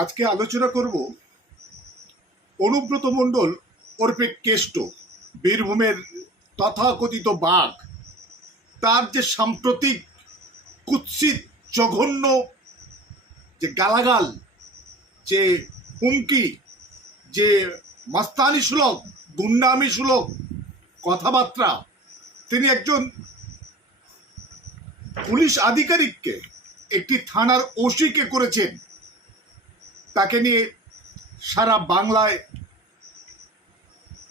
আজকে আলোচনা করব অনুব্রত মণ্ডল ওরফে কেষ্ট, বীরভূমের তথাকথিত বাঘ। তার যে সাম্প্রতিক কুৎসিত, জঘন্য যে গালাগাল, যে হুমকি, যে মাস্তানি সুলভ গুন্ডামি সুলভ কথাবার্তা, তিনি একজন পুলিশ আধিকারিককে একটি থানার ওসিকে করেছেন। তাকে নিয়ে সারা বাংলায়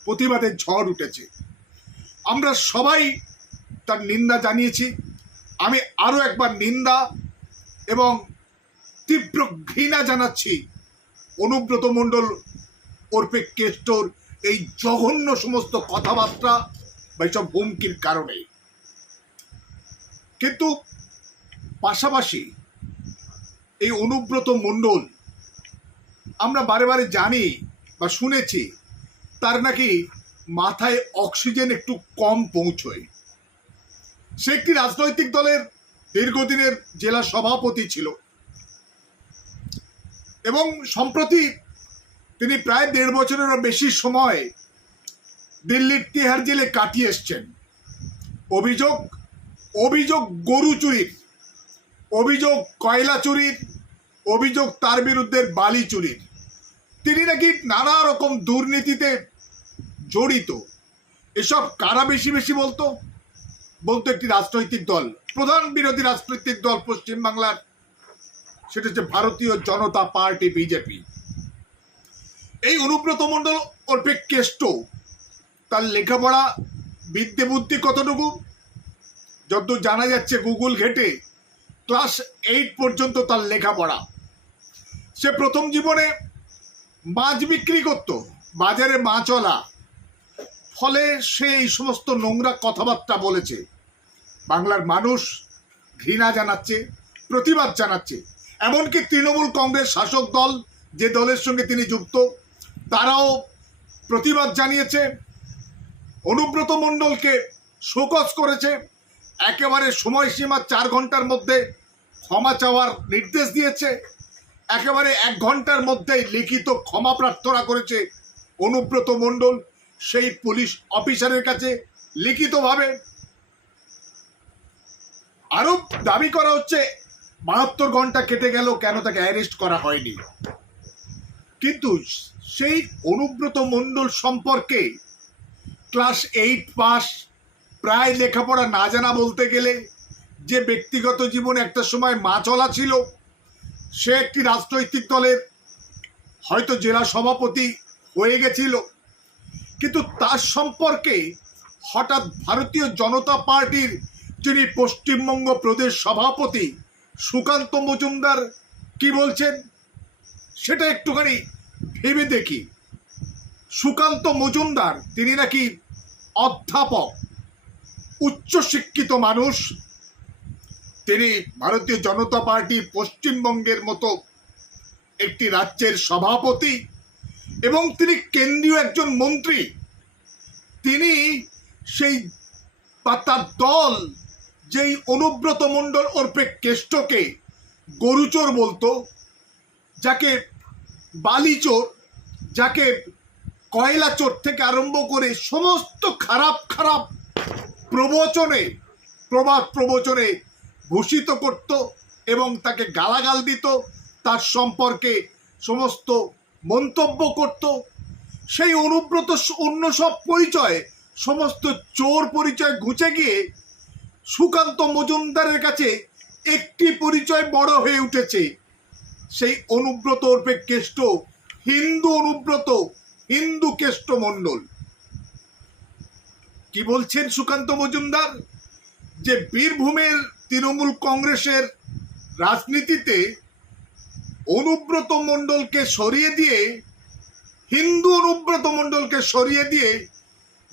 প্রতিবাদের ঝড় উঠেছে। আমরা সবাই তার নিন্দা জানিয়েছি। আমি আরও একবার নিন্দা এবং তীব্র ঘৃণা জানাচ্ছি অনুব্রত মণ্ডল ওরফে কেষ্টর এই জঘন্য সমস্ত কথাবার্তা বা এইসব হুমকির কারণে। কিন্তু পাশাপাশি এই অনুব্রত মণ্ডল আমরা বারে বারে জানি বা শুনেছি, তার নাকি মাথায় অক্সিজেন একটু কম পৌঁছয়। সে একটি রাজনৈতিক দলের দীর্ঘদিনের জেলা সভাপতি ছিল। এবং সম্প্রতি তিনি প্রায় দেড় বছরেরও বেশি সময় দিল্লির তিহার জেলে কাটিয়ে এসছেন। অভিযোগ অভিযোগ গরু চুরির, অভিযোগ কয়লা চুরির, অভিযোগ তার বিরুদ্ধে বালি চুরির। তিনি নাকি নানা রকম দুর্নীতিতে জড়িত। এসব কারা বেশি বেশি বলতো? বলতো একটি রাজনৈতিক দল, প্রধান বিরোধী রাজনৈতিক দল পশ্চিমবাংলার। সেটা হচ্ছে ভারতীয় জনতা পার্টি, বিজেপি। এই অনুব্রত মণ্ডল ওরফে কেষ্ট। তার লেখাপড়া, বিদ্যে বুদ্ধি কতটুকু? যতদূর জানা যাচ্ছে গুগল ঘেটে, ক্লাস এইট পর্যন্ত তার লেখাপড়া। সে প্রথম জীবনে মাছ বিক্রি করত, বাজারে মাছওয়ালা ফলে সে এই সমস্ত নোংরা কথাবার্তা বলেছে। বাংলার মানুষ ঘৃণা জানাচ্ছে, প্রতিবাদ জানাচ্ছে। এমনকি তৃণমূল কংগ্রেস শাসক দল যে দলের সঙ্গে তিনি যুক্ত, তারাও প্রতিবাদ জানিয়েছে। অনুব্রত মণ্ডলকে শোকজ করেছে। একেবারে সময়সীমা চার ঘণ্টার মধ্যে ক্ষমা চাওয়ার নির্দেশ দিয়েছে। একেবারে এক ঘণ্টার মধ্যেই লিখিত ক্ষমা প্রার্থনা করেছে অনুব্রত মণ্ডল। সেই পুলিশ অফিসারের কাছে লিখিতভাবে আরও দাবি করা হচ্ছে, বাহাত্তর ঘণ্টা কেটে গেল, কেন তাকে অ্যারেস্ট করা হয়নি? কিন্তু সেই অনুব্রত মণ্ডল সম্পর্কে ক্লাস এইট পাস প্রায় লেখাপড়া না জানা বলতে গেলে যে ব্যক্তিগত জীবনে একটা সময় মা চলা ছিল সে একটি রাজনৈতিক দলের হয়তো জেলা সভাপতি হয়ে গেছিল। কিন্তু তার সম্পর্কে হঠাৎ ভারতীয় জনতা পার্টির যিনি পশ্চিমবঙ্গ প্রদেশ সভাপতি সুকান্ত মজুমদার কি বলছেন, সেটা একটুখানি ভেবে দেখি। সুকান্ত মজুমদার, তিনি নাকি অধ্যাপক, উচ্চশিক্ষিত মানুষ তিনি ভারতীয় জনতা পার্টি পশ্চিমবঙ্গের মতো একটি রাজ্যের সভাপতি এবং তিনি কেন্দ্রীয় একজন মন্ত্রী। তিনি সেই বা দল যেই অনুব্রত মণ্ডল ওরফে কেষ্টকে গরুচোর বলতো, যাকে বালিচোর, যাকে কয়লা চোর থেকে আরম্ভ করে সমস্ত খারাপ খারাপ প্রবচনে, প্রবাদ প্রবচনে ভূষিত করত এবং তাকে গালাগাল দিত, তার সম্পর্কে সমস্ত মন্তব্য করত। সেই অনুব্রত অন্য সব পরিচয় সমস্ত চোর পরিচয় ঘুচে গিয়ে সুকান্ত মজুমদারের কাছে একটি পরিচয় বড় হয়ে উঠেছে। সেই অনুব্রত ওরফে কেষ্ট, হিন্দু অনুব্রত, হিন্দু কেষ্ট মণ্ডল। কি বলছেন সুকান্ত মজুমদার? যে বীরভূমের তৃণমূল কংগ্রেসের রাজনীতিতে অনুব্রত মণ্ডলকে সরিয়ে দিয়ে, হিন্দু অনুব্রত মণ্ডলকে সরিয়ে দিয়ে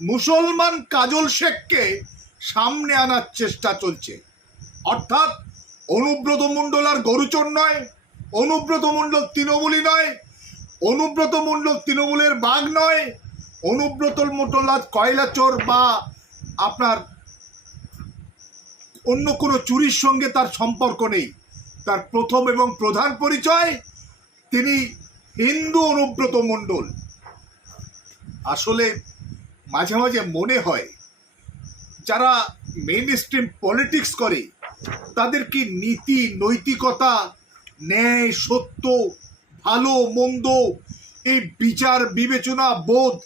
মুসলমান কাজল শেখকে সামনে আনার চেষ্টা চলছে। অর্থাৎ অনুব্রত মণ্ডল আর গরুচর নয়, অনুব্রত মণ্ডল তৃণমূলই নয়, অনুব্রত মণ্ডল তৃণমূলের বাঘ নয় অনুব্রত মণ্ডল আজ কয়লা চোর বা আপনার অন্য কোনো চুরির সঙ্গে তার সম্পর্ক নেই। তার প্রথম এবং প্রধান পরিচয় তিনি হিন্দু অনুব্রত মণ্ডল। আসলে মাঝে মাঝে মনে হয়, যারা মেন স্ট্রিম পলিটিক্স করে, তাদের কি নীতি, নৈতিকতা, ন্যায়, সত্য, ভালো, মন্দ, এই বিচার, বিবেচনা, বোধ,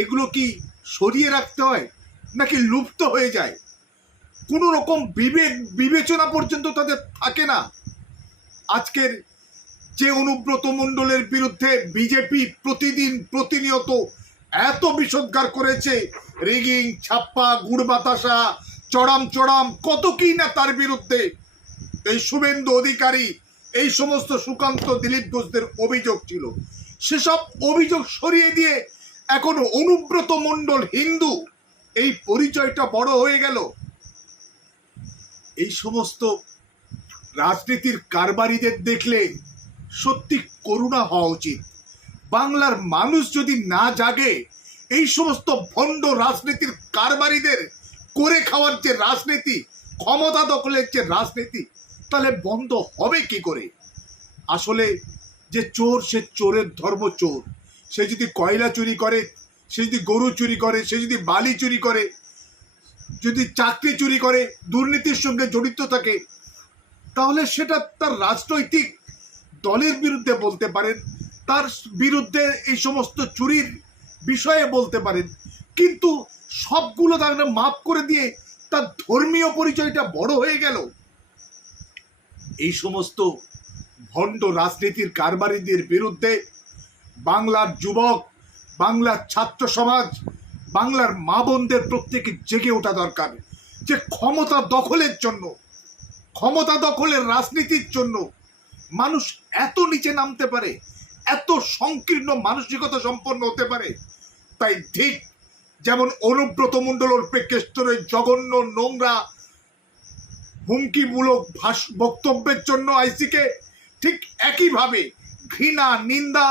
এগুলো কি সরিয়ে রাখতে হয়, নাকি লুপ্ত হয়ে যায়? কোনো রকম বিবেক, বিবেচনা পর্যন্ত তাদের থাকে না। আজকের যে অনুব্রত মণ্ডলের বিরুদ্ধে বিজেপি প্রতিদিন প্রতিনিয়ত এত বিষোদ্গার করেছে, রিগিং, ছাপ্পা, গুড় বাতাসা, চড়াম চড়াম, কত কি না তার বিরুদ্ধে, এই শুভেন্দু অধিকারী, এই সমস্ত সুকান্ত দিলীপ ঘোষদের অভিযোগ ছিল। সেসব অভিযোগ সরিয়ে দিয়ে এখন অনুব্রত মণ্ডল হিন্দু, এই পরিচয়টা বড় হয়ে গেল। এই সমস্ত রাজনীতির কারবারিদের দেখলে সত্যি করুণা হওয়া উচিত। বাংলার মানুষ যদি না জাগে, এই সমস্ত ভণ্ড রাজনীতির কারবারিদের করে খাওয়ার যে রাজনীতি, ক্ষমতা দখলের যে রাজনীতি, তাহলে বন্ধ হবে কি করে? আসলে যে চোর, সে চোরের ধর্ম চোর। সে যদি কয়লা চুরি করে, সে যদি গরু চুরি করে, সে যদি বালি চুরি করে যদি চাকরি চুরি করে, দুর্নীতির সঙ্গে জড়িত থাকে, তাহলে সেটা তার রাজনৈতিক দলের বিরুদ্ধে বলতে পারেন, তার বিরুদ্ধে এই সমস্ত চুরির বিষয়ে বলতে পারেন। কিন্তু সবগুলো তার মাফ করে দিয়ে তার ধর্মীয় পরিচয়টা বড় হয়ে গেল। এই সমস্ত ভণ্ড রাজনীতির কারবারিদের বিরুদ্ধে বাংলার যুবক, বাংলার ছাত্র সমাজ বাংলার মা বোনদের প্রত্যেকে জেগে ওঠা দরকার। যে ক্ষমতা দখলের জন্য, ক্ষমতা দখলের রাজনীতির জন্য মানুষ এত নিচে নামতে পারে, এত সংকীর্ণ মানসিকতা সম্পন্ন হতে পারে, তাই ঠিক যেমন অনুব্রত মণ্ডল প্রেক্ষেস্তরের জঘন্য নোংরা, হুমকিমূলক ভাষ বক্তব্যের জন্য আইসিকে ঠিক একইভাবে ঘৃণা, নিন্দা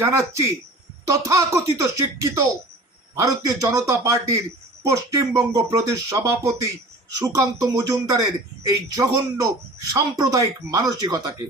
জানাচ্ছি তথাকথিত শিক্ষিত ভারতীয় জনতা পার্টির পশ্চিমবঙ্গ প্রদেশ সভাপতি সুকান্ত মজুমদারের এই জঘন্য সাম্প্রদায়িক মানসিকতাকে